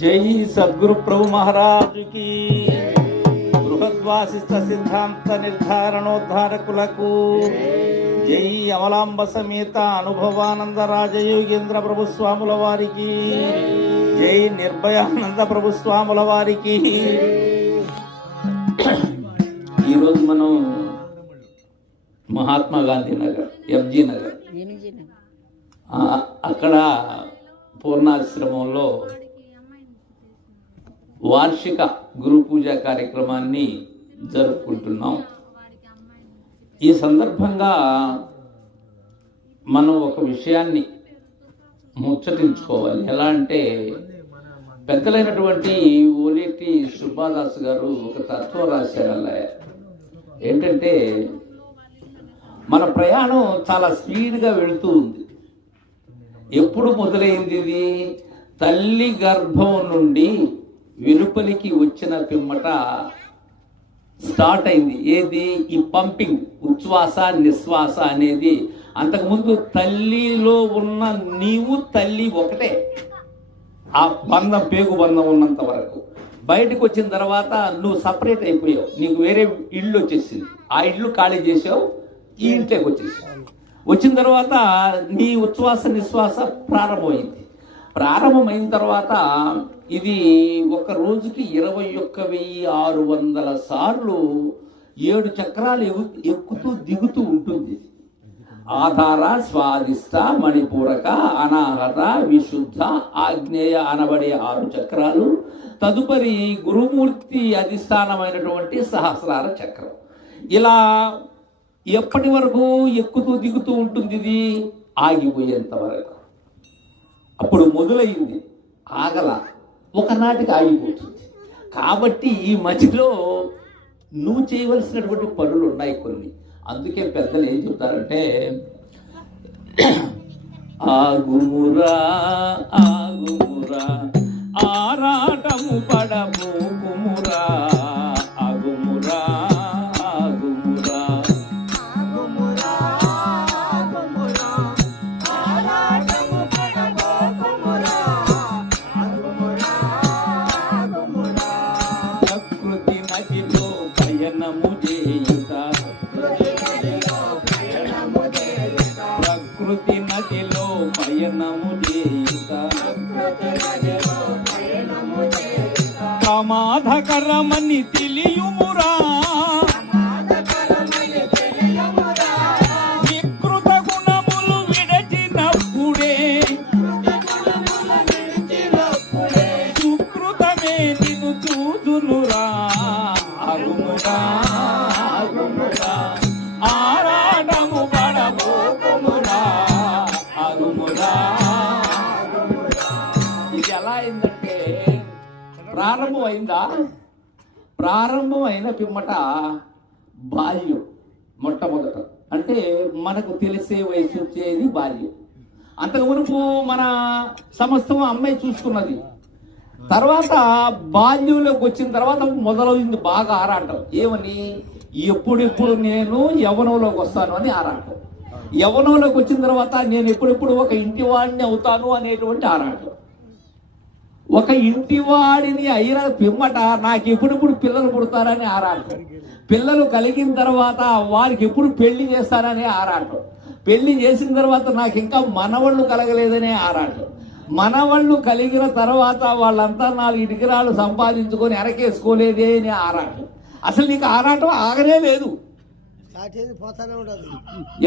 జై సద్గురు ప్రభు మహారాజ్ కి, బృహద్వాసిష్ట సిద్ధాంత నిర్ధారణోద్ధారకులకు జై, అమలాంబ సమేత అనుభవానంద రాజయోగేంద్ర ప్రభు స్వాముల వారికి జై, నిర్భయానంద ప్రభు స్వాముల వారికి. ఈరోజు మనం మహాత్మా గాంధీ నగర్, ఎంజీ నగర్, అక్కడ పూర్ణాశ్రమంలో వార్షిక గురు పూజ కార్యక్రమాన్ని జరుపుకుంటున్నాం. ఈ సందర్భంగా మనం ఒక విషయాన్ని ముచ్చటించుకోవాలి. ఎలా అంటే, పెద్దలైనటువంటి ఓలేటి సుబ్బాదాస్ గారు ఒక తత్వం రాశారు. అలా ఏంటంటే, మన ప్రయాణం చాలా స్పీడ్గా వెళుతూ ఉంది. ఎప్పుడు మొదలైంది ఇది? తల్లి గర్భం నుండి వెలుపలికి వచ్చిన పిమ్మట స్టార్ట్ అయింది. ఏది? ఈ పంపింగ్, ఉచ్ఛ్వాస నిశ్వాస అనేది. అంతకుముందు తల్లిలో ఉన్న నీవు తల్లి ఒకటే, ఆ బంధం, పేగు బంధం ఉన్నంత వరకు. బయటకు వచ్చిన తర్వాత నువ్వు సపరేట్ అయిపోయావు, నీకు వేరే ఇల్లు వచ్చేసింది. ఆ ఇల్లు ఖాళీ చేసావు, ఈ ఇంట్లోకి వచ్చేసావు. వచ్చిన తర్వాత నీ ఉచ్ఛ్వాస నిశ్వాస ప్రారంభమైంది. ప్రారంభమైన తర్వాత ఇది ఒక రోజుకి 21,600 సార్లు 7 చక్రాలు ఎక్కుతూ దిగుతూ ఉంటుంది. ఆధార, స్వాదిష్ట, మణిపూరక, అనాహత, విశుద్ధ, ఆగ్నేయ అనబడే 6 చక్రాలు. తదుపరి గురుమూర్తి అధిష్టానమైనటువంటి సహస్రార చక్రం. ఇలా ఎప్పటి వరకు ఎక్కుతూ దిగుతూ ఉంటుంది? ఇది ఆగిపోయేంత వరకు. అప్పుడు మొదలైంది, ఆగల, ఒకనాటికి ఆగిపోతుంది. కాబట్టి ఈ మధ్యలో నువ్వు చేయవలసినటువంటి పనులు ఉన్నాయి కొన్ని. అందుకే పెద్దలు ఏం చెప్తారంటే, ఆగుమురా ఆగుమురా ఆరాటము పడబోకుమురా, ఆగుమురా ఆగుమురా ప్రకృతి నదిలో పయనము చేయుట, ప్రకృతి నదిలో పయనము చేయుట ప్రమాదకరమని తెలియుమురా, వికృత గుణములు విడచినప్పుడే సుకృతమే నిన్ను చూచునురా, ఆగుమురా ఆగుమురా ఆరాటము పడబోకుమురా, ఆగుమురా. ఇది ఎలా అయిందంటే, ప్రారంభం అయిందా? ప్రారంభం అయిన పిమ్మట బాల్యం మొట్టమొదట. అంటే మనకు తెలిసే వయసు వచ్చేది బాల్యం. అంతకు మునుపు మన సమస్తం అమ్మాయి చూసుకున్నది. తర్వాత బాల్యంలోకి వచ్చిన తర్వాత మొదలైంది బాగా ఆరాటం. ఏమని? ఎప్పుడెప్పుడు నేను యవ్వనంలోకి వస్తాను అని ఆరాటం. యవ్వనంలోకి వచ్చిన తర్వాత నేను ఎప్పుడెప్పుడు ఒక ఇంటి వాడిని అవుతాను అనేటువంటి ఆరాటం. ఒక ఇంటి వాడిని అయిన పిమ్మట నాకు ఎప్పుడెప్పుడు పిల్లలు పుడతారని ఆరాటం. పిల్లలు కలిగిన తర్వాత వారికి ఎప్పుడు పెళ్లి చేస్తారనే ఆరాటం. పెళ్లి చేసిన తర్వాత నాకు ఇంకా మనవళ్ళు కలగలేదనే ఆరాటం. మనవళ్ళు కలిగిన తర్వాత వాళ్ళంతా 4 ఇటుకరాలు సంపాదించుకొని ఎరకేసుకోలేదే అనే ఆరాటం. అసలు నీకు ఆరాటం ఆగనే లేదు.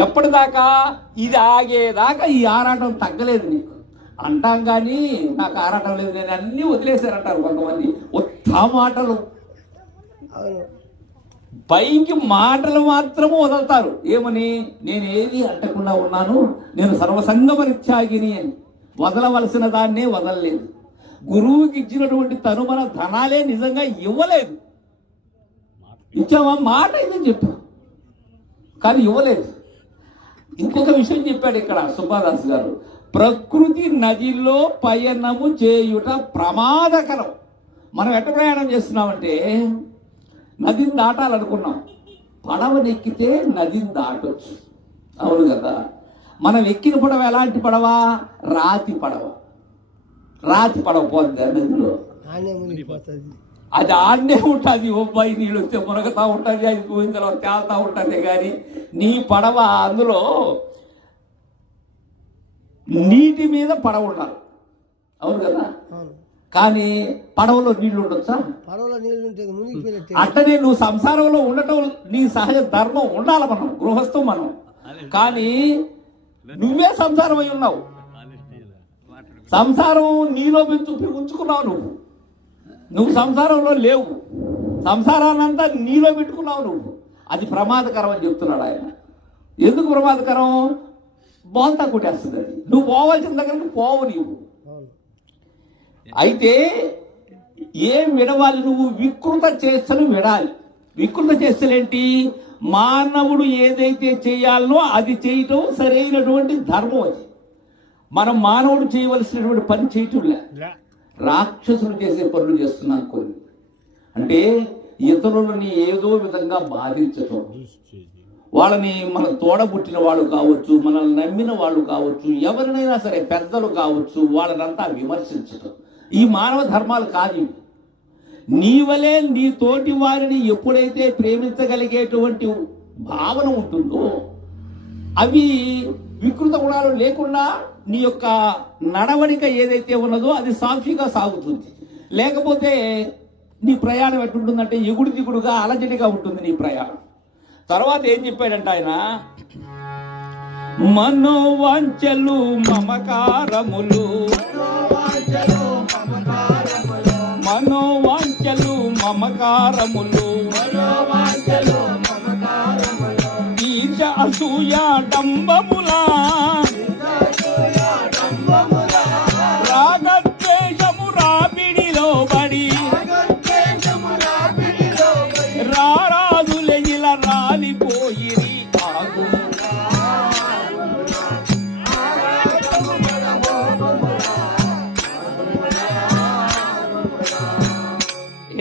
ఎప్పటిదాకా? ఇది ఆగేదాకా ఈ ఆరాటం తగ్గలేదు నీకు. అంటాం కానీ నాకు ఆరాటం లేదు, నేను అన్నీ వదిలేశారంటారు కొంతమంది. ఉత్త మాటలు, పైకి మాటలు మాత్రము వదులుతారు. ఏమని? నేను ఏది అంటకుండా ఉన్నాను, నేను సర్వసంగ పరిత్యాగిని అని. వదలవలసిన దాన్నే వదలలేదు. గురువుకి ఇచ్చినటువంటి తనుమన ధనాలే నిజంగా ఇవ్వలేదు. ఇచ్చావా? మాట ఇదని చెప్పావు కానీ ఇవ్వలేదు. ఇంకొక విషయం చెప్పాడు ఇక్కడ సుబ్బాదాస్ గారు, ప్రకృతి నదిలో పయనము చేయుట ప్రమాదకరం. మనం ఎట్ట ప్రయాణం చేస్తున్నామంటే, నదిని దాటాలనుకున్నాం, పడవనెక్కితే నదిని దాటొచ్చు. అవును కదా? మనం ఎక్కిన పడవ ఎలాంటి పడవ? రాతి పడవ. రాతి పడకపోద్ది నదిలో, అది ఆడనే ఉంటుంది. ఒబ్బాయి నీళ్ళు వస్తే మునగతా ఉంటుంది, అది పోయిన తర్వాత తేలుతా ఉంటుంది. కానీ నీ పడవ అందులో నీటి మీద పడవ ఉండాలి, అవును కదా? కానీ పడవలో నీళ్లు ఉండొచ్చా? పడవలో నీళ్లు ఉంటుంది. అట్టనే నువ్వు సంసారంలో ఉండటం నీ సహజ ధర్మం ఉండాలి, మనం గృహస్థం మనం. కానీ నువ్వే సంసారం అయి ఉన్నావు, సంసారం నీలో ఉంచుకున్నావు. నువ్వు సంసారంలో లేవు, సంసారాన్నంతా నీలో పెట్టుకున్నావు నువ్వు. అది ప్రమాదకరం అని చెప్తున్నాడు ఆయన. ఎందుకు ప్రమాదకరం? బోల్తా కొట్టేస్తుంది అది. నువ్వు పోవాల్సిన దగ్గరికి పోవు నీవు. అయితే ఏం విడవాలి? నువ్వు వికృత చేష్టలు విడాలి. వికృత చేష్టలేంటి? మానవుడు ఏదైతే చేయాలనో అది చేయటం సరైనటువంటి ధర్మం. అది మనం మానవుడు చేయవలసినటువంటి పని చేయటంలే, రాక్షసులు చేసే పనులు చేస్తున్నాం కొన్ని. అంటే ఇతరులని ఏదో విధంగా బాధించటం, వాళ్ళని మన తోడబుట్టిన వాళ్ళు కావచ్చు, మనల్ని నమ్మిన వాళ్ళు కావచ్చు, ఎవరినైనా సరే పెద్దలు కావచ్చు, వాళ్ళనంతా విమర్శించటం. ఈ మానవ ధర్మాలు కాదు. నీ వలే నీ తోటి వారిని ఎప్పుడైతే ప్రేమించగలిగేటువంటి భావన ఉంటుందో, అవి వికృత గుణాలు లేకుండా నీ యొక్క నడవడిక ఏదైతే ఉన్నదో అది సాఫీగా సాగుతుంది. లేకపోతే నీ ప్రయాణం ఎట్టుంటుందంటే ఎగుడు దిగుడుగా అలజడిగా ఉంటుంది నీ ప్రయాణం. తర్వాత ఏం చెప్పాడంటే ఆయన, మనోవాంఛలు మమకారములు, మనోవాంఛలు మమకారములు, ఈర్ష అసూయ డంబములా, రాగద్వేషము రాపిడిలో పడి, రారాజులెజిల రాలిపోయిరి ఆగు.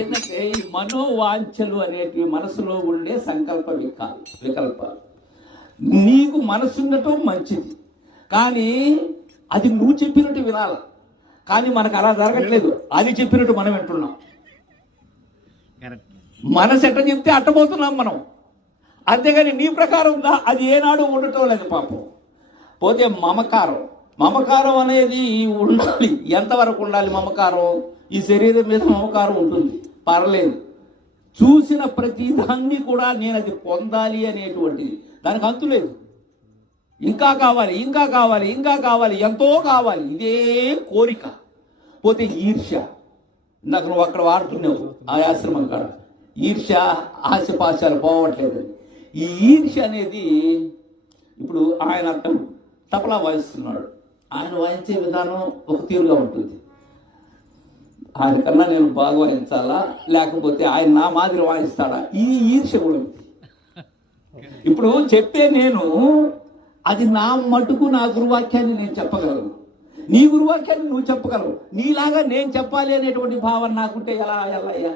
ఏంటంటే ఈ మనోవాంఛలు అనేటివి మనసులో ఉండే సంకల్ప వికల్పాలు. నీకు మనసు ఉండటం మంచిది, కానీ అది నువ్వు చెప్పినట్టు వినాలి. కానీ మనకు అలా జరగట్లేదు, అది చెప్పినట్టు మనం వింటున్నాం. మనసు ఎట్ట చెప్తే అట్టబోతున్నాం మనం, అంతేగాని నీ ప్రకారం ఉందా అది ఏనాడు ఉండటం లేదు పాపం. పోతే మమకారం అనేది ఉండాలి. ఎంతవరకు ఉండాలి మమకారం? ఈ శరీరం మీద మమకారం ఉంటుంది, పర్లేదు. చూసిన ప్రతి దాన్ని కూడా నేను అది పొందాలి అనేటువంటిది, దానికి అంతులేదు. ఇంకా కావాలి, ఇంకా కావాలి, ఇంకా కావాలి, ఎంతో కావాలి, ఇదే కోరిక. పోతే ఈర్ష్య, ఇందాక నువ్వు అక్కడ వాడుతున్నావు ఆ ఆశ్రమం కాడ, ఈర్ష్య ఆశపాశాలు పోవట్లేదు. ఈ ఈర్ష్య అనేది ఇప్పుడు ఆయన తబలా వాయిస్తున్నాడు, ఆయన వాయించే విధానం ఒక తీరుగా ఉంటుంది. ఆయన కన్నా నేను బాగా వాయించాలా, లేకపోతే ఆయన నా మాదిరి వాయిస్తాడా? ఈ ఈర్ష్య కూడా ఉంది. ఇప్పుడు చెప్పే నేను అది నా మటుకు నా గురువాక్యాన్ని నేను చెప్పగలను, నీ గురువాక్యాన్ని నువ్వు చెప్పగలవు. నీలాగా నేను చెప్పాలి అనేటువంటి భావన నాకుంటే ఎలా అయ్యా?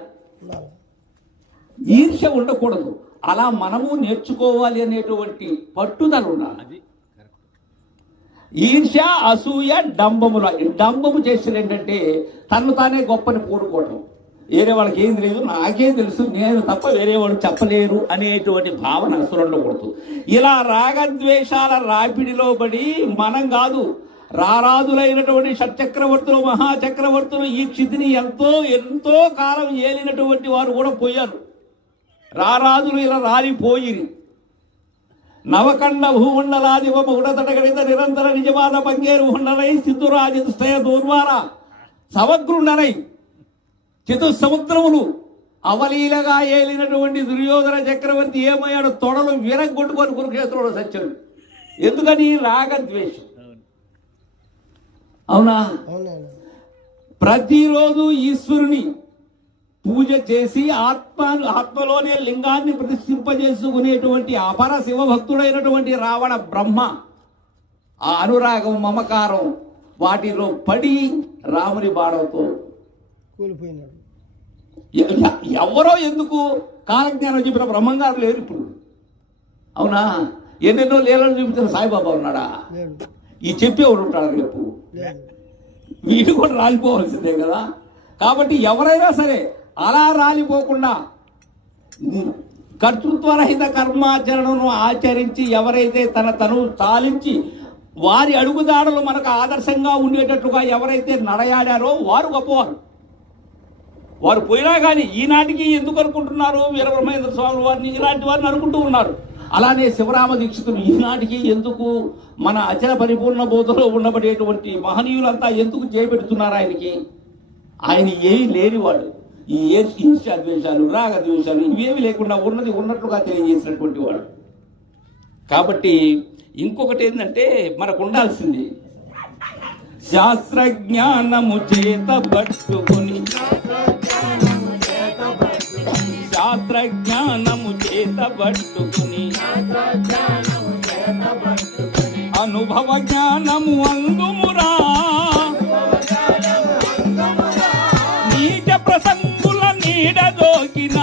ఈర్ష్య ఉండకూడదు. అలా మనము నేర్చుకోవాలి అనేటువంటి పట్టుదల ఉండాలి. ఈర్ష్య అసూయ డంబముల, డంబము చేసేది ఏంటంటే తను తానే గొప్పని పూడుకోవటం. వేరే వాళ్ళకి ఏం తెలియదు, నాకేం తెలుసు, నేను తప్ప వేరే వాళ్ళు చెప్పలేరు అనేటువంటి భావన అసలు ఉండకూడదు. ఇలా రాగద్వేషాల రాపిడిలో పడి మనం కాదు, రారాజులైనటువంటి షట్చక్రవర్తులు, మహాచక్రవర్తులు ఈ క్షితిని ఎంతో కాలం ఏలినటువంటి వారు కూడా పోయారు. రారాజులు ఇలా రాలిపోయిరి. నవకండ భూమండలాదివ ఉడతటగడిత నిరంతర నిజమాన పంగేరు ఉండనై సిద్ధురాజస్తయ దూర్వార సమగ్రుండనై చతుస్సముద్రములు అవలీలగా ఏలినటువంటి దుర్యోధన చక్రవర్తి ఏమయ్యాడు? తొడలు విరగొట్టుకొని కురుక్షేత్రంలో సత్యుడు. ఎందుకని? రాగద్వేషం. అవునా? ప్రతిరోజు ఈశ్వరుని పూజ చేసి ఆత్మలోనే లింగాన్ని ప్రతిష్ఠింపజేసుకునేటువంటి అపర శివభక్తుడైనటువంటి రావణ బ్రహ్మ ఆ అనురాగం, మమకారం వాటిలో పడి రాముని బాణంతో కూలిపోయినాడు. ఎవరో ఎందుకు కాలజ్ఞానం చెప్పిన బ్రహ్మంగారు లేరు ఇప్పుడు. అవునా? ఎన్నెన్నో లీలలు చూపించిన సాయిబాబా ఉన్నాడా? ఈ చెప్పేవాడు ఉంటాడు రేపు. వీడు కూడా రాలిపోవాల్సిందే కదా. కాబట్టి ఎవరైనా సరే అలా రాలిపోకుండా కర్తృత్వరహిత కర్మాచరణను ఆచరించి ఎవరైతే తను చాలించి వారి అడుగుదాడలు మనకు ఆదర్శంగా ఉండేటట్లుగా ఎవరైతే నడయాడారో వారు గొప్పవారు. వారు పోయినా కానీ ఈనాటికి ఎందుకు అనుకుంటున్నారు వీరబ్రహ్మేంద్ర స్వామి వారిని ఇలాంటి వారిని అనుకుంటూ ఉన్నారు. అలానే శివరామ దీక్షితులు ఈనాటికి ఎందుకు మన అచల పరిపూర్ణ బోధలో ఉండబడేటువంటి మహనీయులంతా ఎందుకు చేపెడుతున్నారు ఆయనకి? ఆయన ఏమీ లేనివాడు. ఈ ఈర్ష్యాద్వేషాలు రాగద్వేషాలు ఇవేమి లేకుండా ఉన్నది ఉన్నట్లుగా తెలియజేసినటువంటి వాడు. కాబట్టి ఇంకొకటి ఏంటంటే మనకు ఉండాల్సింది శాస్త్రజ్ఞానము చేత పట్టుకొని శాస్త్రజ్ఞానము చేత పట్టుకొని అనుభవ జ్ఞానము అందుమురా నీచ ప్రసంగుల నీడదోకిన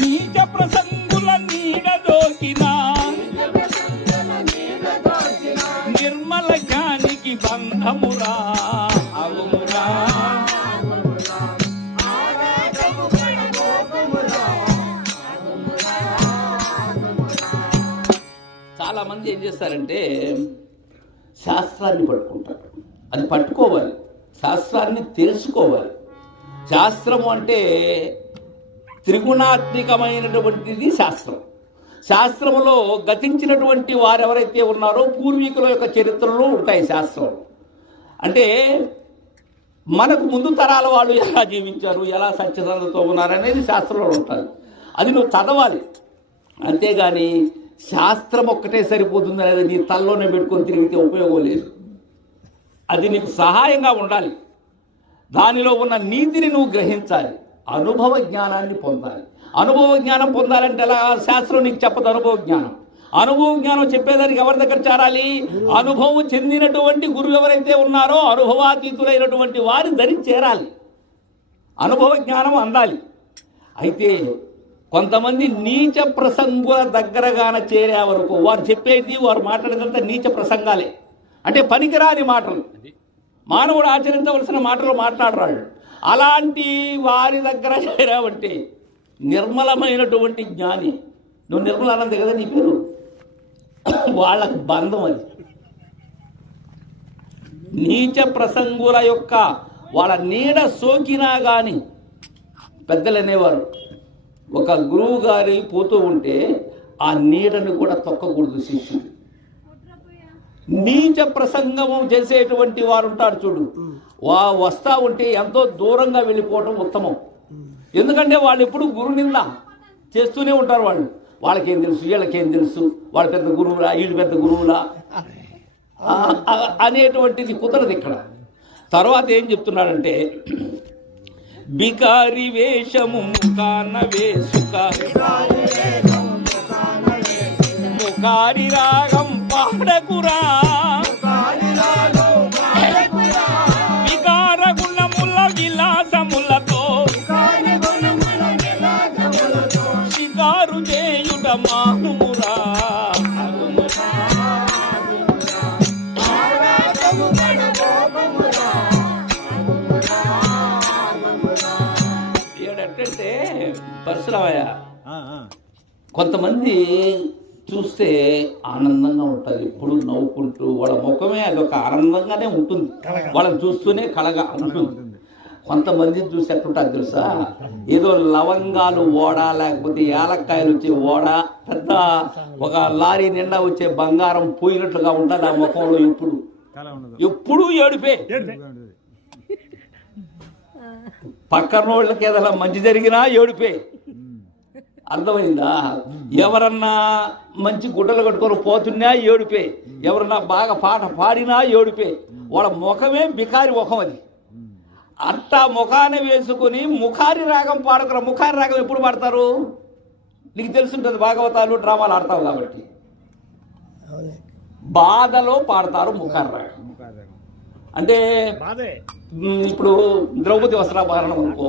నీచ ప్రసంగుల నీడదోకిన నిర్మల జ్ఞానికి బంధమురా అగుమురా. చాలా మంది ఏం చేస్తారంటే శాస్త్రాన్ని పట్టుకుంటారు. అది పట్టుకోవాలి, శాస్త్రాన్ని తెలుసుకోవాలి. శాస్త్రము అంటే త్రిగుణాత్మికమైనటువంటిది శాస్త్రం. శాస్త్రములో గతించినటువంటి వారెవరైతే ఉన్నారో పూర్వీకుల యొక్క చరిత్రలు ఉంటాయి. శాస్త్రం అంటే మనకు ముందు తరాల వాళ్ళు ఎలా జీవించారు, ఎలా సత్యసంధతో ఉన్నారు అనేది శాస్త్రంలో ఉంటుంది. అది నువ్వు చదవాలి. అంతేగాని శాస్త్రం ఒక్కటే సరిపోతుంది అనేది నీ తల్లోనే పెట్టుకొని తిరిగితే ఉపయోగం లేదు. అది నీకు సహాయంగా ఉండాలి. దానిలో ఉన్న నీతిని నువ్వు గ్రహించాలి. అనుభవ జ్ఞానాన్ని పొందాలి. అనుభవ జ్ఞానం పొందాలంటే ఎలా? శాస్త్రం నీకు చెప్పదు అనుభవ జ్ఞానం. అనుభవ జ్ఞానం చెప్పేదానికి ఎవరి దగ్గర చేరాలి? అనుభవం చెందినటువంటి గురువు ఎవరైతే ఉన్నారో అనుభవాతీతులైనటువంటి వారి దరికి చేరాలి. అనుభవ జ్ఞానం అందాలి. అయితే కొంతమంది నీచ ప్రసంగుల దగ్గరగాన చేరే వరకు వారు చెప్పేది వారు మాట్లాడేదంతా నీచ ప్రసంగాలే, అంటే పనికిరాని మాటలు, మానవుడు ఆచరించవలసిన మాటలు మాట్లాడరాడు. అలాంటి వారి దగ్గర చేరావంటే నిర్మలమైనటువంటి జ్ఞాని, నువ్వు నిర్మలానందే కదా నీ పేరు, వాళ్ళకు బంధం అది. నీచ ప్రసంగుల యొక్క వాళ్ళ నీడ సోకినా కానీ పెద్దలు అనేవారు ఒక గురువు గారి పోతూ ఉంటే ఆ నీడని కూడా తొక్కకూడదు శిష్యుడు. నీచ ప్రసంగము చేసేటువంటి వారు ఉంటారు చూడు, వస్తా ఉంటే ఎంతో దూరంగా వెళ్ళిపోవటం ఉత్తమం. ఎందుకంటే వాళ్ళు ఎప్పుడు గురు నింద చేస్తూనే ఉంటారు. వాళ్ళకేం తెలుసు, వీళ్ళకేం తెలుసు, వాళ్ళు పెద్ద గురువులా, వీళ్ళు పెద్ద గురువులా అనేటువంటిది కుదరదు ఇక్కడ. తర్వాత ఏం చెప్తున్నాడంటే బికారి వేషము ముఖాన వేసుక ముఖారి రాగం పాడకురా వికార గుణముల విలాసములతో షికారు చేయుట మానుమురా. ఏడంటే పరశురామయ్య, కొంతమంది చూస్తే ఆనందంగా ఉంటుంది, ఎప్పుడు నవ్వుకుంటూ వాళ్ళ ముఖమే అదొక ఆనందంగానే ఉంటుంది, వాళ్ళని చూస్తూనే కళగా ఉంటుంది. కొంతమంది చూసి ఎట్లుంటుంది తెలుసా, ఏదో లవంగాలు ఓడ లేకపోతే యాలక్కాయలు వచ్చే ఓడ, పెద్ద ఒక లారీ నిండా వచ్చే బంగారం పోయినట్లుగా ఉంటుంది ఆ ముఖంలో. ఎప్పుడు ఏడుపే. పక్కన వాళ్ళకి ఏదైనా మంచి జరిగినా ఏడుపే. అర్థమైందా? ఎవరన్నా మంచి గుడ్డలు కట్టుకొని పోతున్నా ఏడుపే, ఎవరన్నా బాగా పాట పాడినా ఏడుపే. వాళ్ళ ముఖమే బికారి ముఖం అది. అట్టా ముఖాన్ని వేసుకుని ముఖారి రాగం పాడకురా. ముఖారి రాగం ఎప్పుడు పాడతారు నీకు తెలుసుంటుంది, భాగవతాలు డ్రామాలు ఆడతావు కాబట్టి. బాధలో పాడతారు ముఖారి రాగం. అంటే ఇప్పుడు ద్రౌపది వస్త్రాభరణం అనుకో,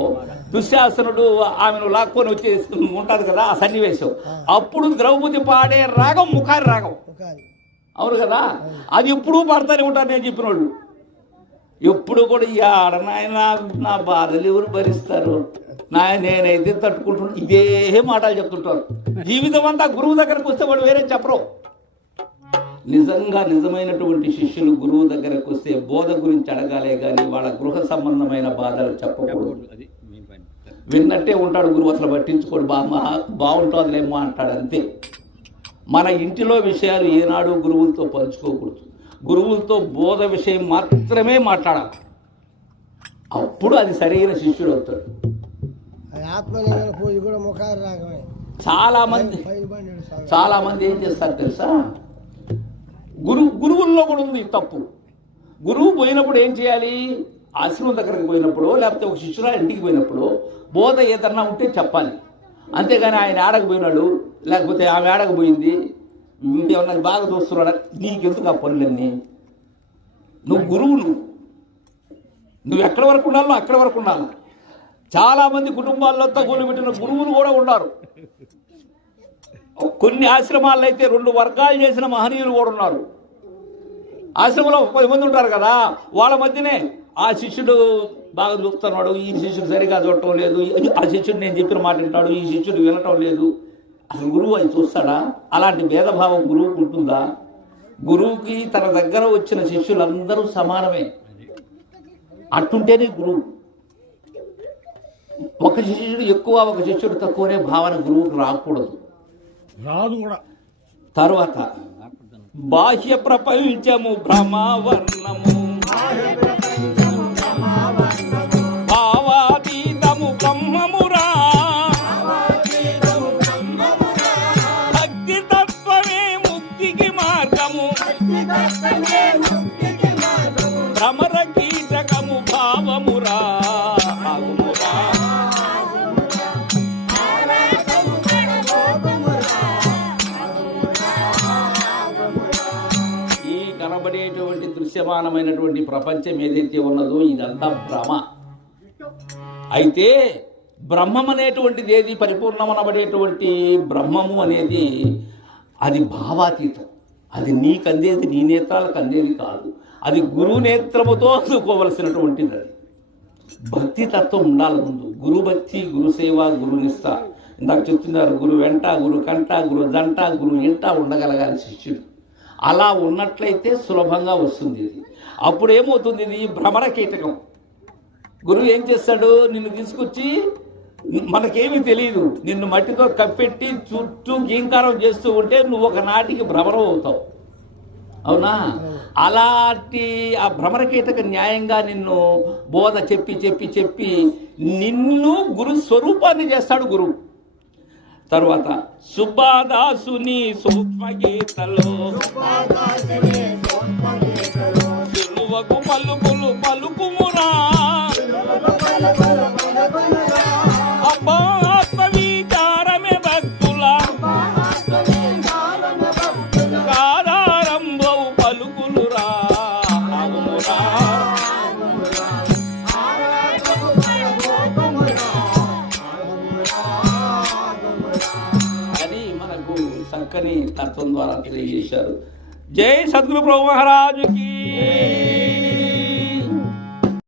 దుశ్శాసనుడు ఆమెను లాక్కొని వచ్చి ఉంటుంది కదా ఆ సన్నివేశం, అప్పుడు ద్రౌపది పాడే రాగం ముఖారి రాగం. అవును కదా, అది ఎప్పుడూ పడతానే ఉంటారు నేను చెప్పిన వాళ్ళు. ఎప్పుడు కూడా ఈ ఆడనాయన నా బాధలు ఎవరు భరిస్తారు, నేనైతే తట్టుకుంటున్నాను, ఇదే మాటలు చెప్తుంటారు. జీవితం అంతా గురువు దగ్గరకు వస్తే వాళ్ళు వేరే చెప్పరు. నిజంగా నిజమైనటువంటి శిష్యులు గురువు దగ్గరకు వస్తే బోధ గురించి అడగాలే కానీ వాళ్ళ గృహ సంబంధమైన బాధలు చెప్పకూడదు. విన్నట్టే ఉంటాడు గురువు, అసలు పట్టించుకోడు, బాగుంటుందిలేమో అంటాడు అంతే. మన ఇంటిలో విషయాలు ఏనాడు గురువులతో పంచుకోకూడదు. గురువులతో బోధ విషయం మాత్రమే మాట్లాడాలి, అప్పుడు అది సరైన శిష్యుడు అవుతాడు. ఆత్మలింగ పూజ కూడా ముఖారు రాగమే. చాలా మంది ఏం చేస్తారు తెలుసా, గురువుల్లో కూడా ఉంది తప్పు. గురువు పోయినప్పుడు ఏం చేయాలి, ఆశ్రమం దగ్గరికి పోయినప్పుడు లేకపోతే ఒక శిష్యురా ఇంటికి పోయినప్పుడు బోధ ఏదన్నా ఉంటే చెప్పాలి. అంతేగాని ఆయన ఆడకు పోయినాడు లేకపోతే ఆమె ఆడకు పోయింది ఇంకేమన్నా బాగా చూస్తున్నాడా, నీకెందుకు ఆ పనులన్నీ? నువ్వు గురువు, నువ్వు ఎక్కడి వరకు ఉండాలో అక్కడి వరకు ఉండాలి. చాలామంది కుటుంబాల్లో కూలిపెట్టిన గురువులు కూడా ఉన్నారు. కొన్ని ఆశ్రమాల్లో అయితే 2 వర్గాలు చేసిన మహనీయులు కూడా ఉన్నారు. ఆశ్రమంలో 10 మంది ఉంటారు కదా, వాళ్ళ మధ్యనే ఆ శిష్యుడు బాగా చూస్తున్నాడు, ఈ శిష్యుడు సరిగా చూడటం లేదు, ఆ శిష్యుడు నేను చెప్పిన మాట వింటాడు, ఈ శిష్యుడు వినటం లేదు. అసలు గురువు అది చూస్తాడా? అలాంటి భేదభావం గురువుకు ఉంటుందా? గురువుకి తన దగ్గర వచ్చిన శిష్యులందరూ సమానమే, అట్టుంటేనే గురువు. ఒక శిష్యుడు ఎక్కువ ఒక శిష్యుడు తక్కువనే భావన గురువుకు రాకూడదు, రాదు కూడా. తరువాత బాహ్య ప్రపంచము భ్రమవర్ణము, భావాతీతము బ్రహ్మమురా, భక్తి తత్వమే ముక్తికి మార్గము, భ్రమర కీటకము భావమురా. కనబడేటువంటి దృశ్యమానమైనటువంటి ప్రపంచం ఏదైతే ఉన్నదో ఇదంతా భ్రమ. అయితే బ్రహ్మం అనేటువంటిది ఏది, పరిపూర్ణమనబడేటువంటి బ్రహ్మము అనేది అది భావాతీతం. అది నీకు అందేది నీ నేత్రాలకు అందేది కాదు, అది గురు నేత్రముతో అందుకోవలసినటువంటిది. అది భక్తి తత్వం ఉండాలి ముందు. గురు భక్తి, గురు సేవ, గురు నిష్ఠ. ఇందాక చెప్తున్నారు, గురు వెంట, గురు కంట, గురు జంట, గురు ఇంట ఉండగలగాలి శిష్యుడు. అలా ఉన్నట్లయితే సులభంగా వస్తుంది ఇది. అప్పుడు ఏమవుతుంది, ఇది భ్రమర కీటకం. గురువు ఏం చేస్తాడు, నిన్ను తీసుకొచ్చి, మనకేమీ తెలియదు, నిన్ను మట్టితో కప్పెట్టి చుట్టూ గీంకారం చేస్తూ ఉంటే నువ్వు ఒక నాటికి భ్రమరం అవుతావు. అవునా? అలాంటి ఆ భ్రమర కీటక న్యాయంగా నిన్ను బోధ చెప్పి చెప్పి చెప్పి నిన్ను గురు స్వరూపాన్ని చేస్తాడు గురువు. తరువాత సుబ్బాదాసుని సూక్ష్మ గీతలో సిలువకు పలుకులు పలుకుమురా, అబ్బా ఆత్మ విచారమే భక్తుల కాదారంభవు పలుకులురా. అని మనకు చక్కని తత్వం ద్వారా తెలియజేశారు. జై సద్గురు ప్రభు మహారాజుకి.